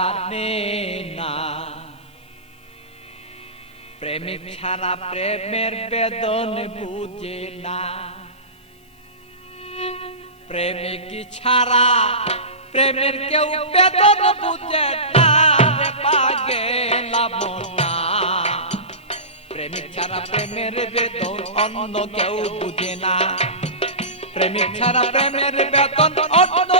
জানে না। প্রেমিক ছাড়া প্রেমের বেদন বুঝে না। প্রেমিক ছাড়া প্রেমের কেউ বেদন বুঝে প্রেমিক ছাড়া প্রেমের বেদন অন্য কেউ বুঝে না। প্রেমিক ছাড়া প্রেমের বেতন অন্য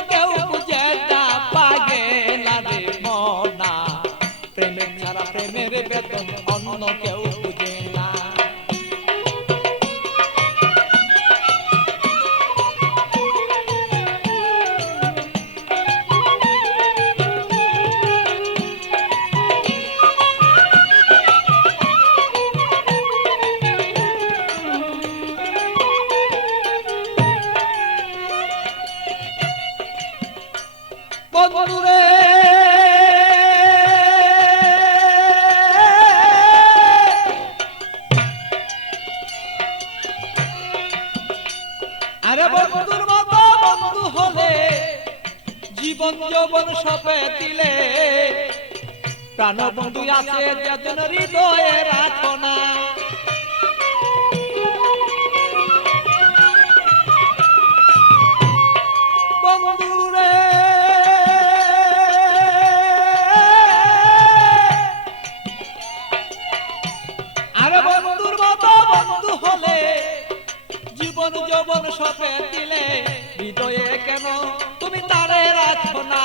যৌবন সপে দিলে। প্রাণ বন্ধু আছে যতন হৃদয়ে রাখো না। জীবন যৌবন সপে দিলে, হৃদয়ে কেন তুমি তারে রাখো না।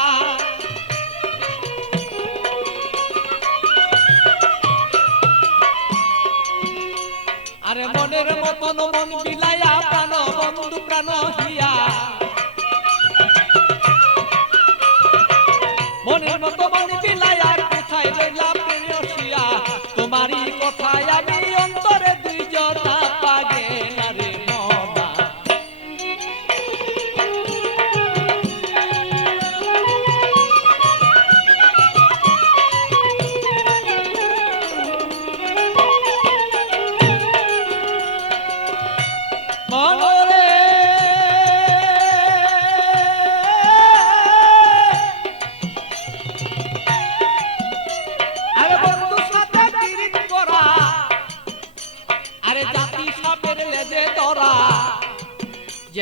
আরে মনের মতন মন বিলাইয়া প্রাণ, বন্ধু প্রাণ হিয়া মনের মতো মন বিলাইয়া কোথায় রইলা প্রেয়সিয়া তোমারই কথায় আমি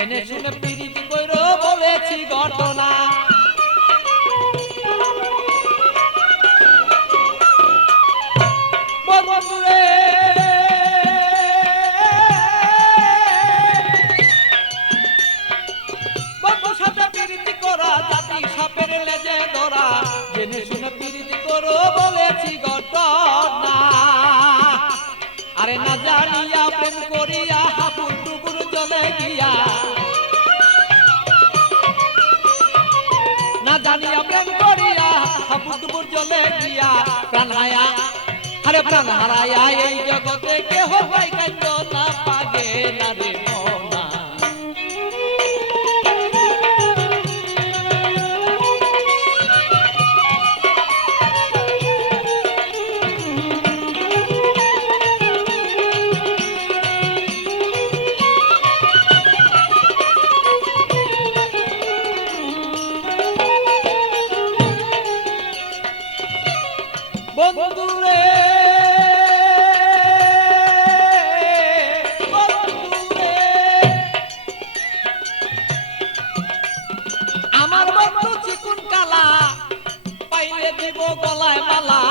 জেনে শুনে পিরিত কইর, বলেছি ঘটনা। আরে না জানিয়া প্রেম করিয়া হাবুর টুকুর চলে গিয়া প্রাণ হায়া আরে প্রাণ হারায়া এই জগতে কেহ পাই কান্দ না পাগে না রে। বন্ধুরে আমার বন্ধু চিকুন কালা পাইলে দিব গলায় মালা।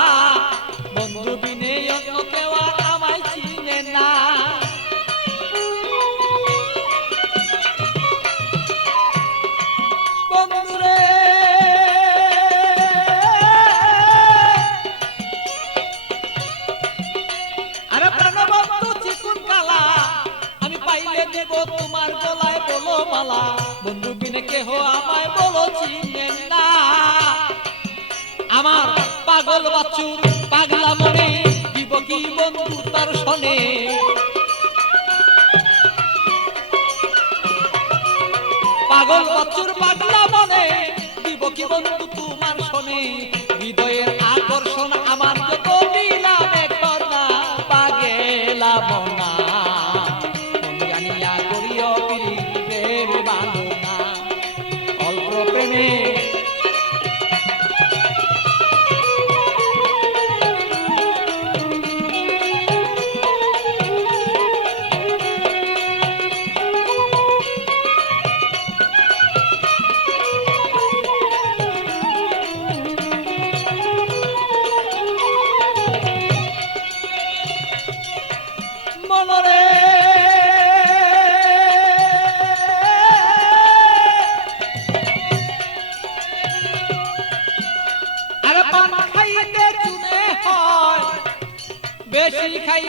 বলো। বন্ধু বিনে কেহ আমায় বলো চিনে না। আমার পাগল বাছুর, পাগলা মনে, দিব কি বন্ধু তার শনে পাগল বাছুর, পাগলা মনে, দিব কি বন্ধু তোমার শনে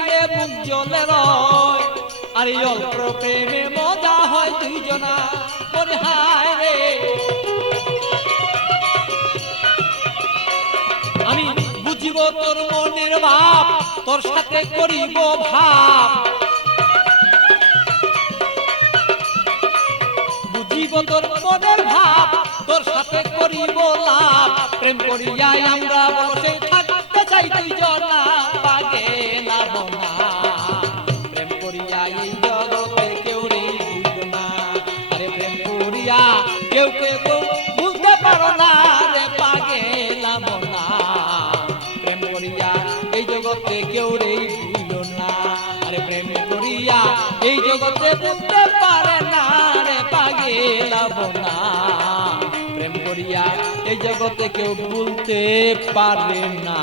খাইলে মুখ জ্বলে রয়। আর অল্প প্রেমে মজা হয় দুইজনা। মনে হায় রে। আমি বুঝিব তোর মনের ভাব, তোর সাথে করিব ভাব। বুঝিব তোর মনের ভাব, তোর সাথে করিব লাভ। প্রেম করিয়াই আমরা বসে থাকতে চাই তুই জনা পাগে এই জগতে বুঝতে পারে না রে পাগে না। প্রেম এই জগতে কেউ বলতে পারে না।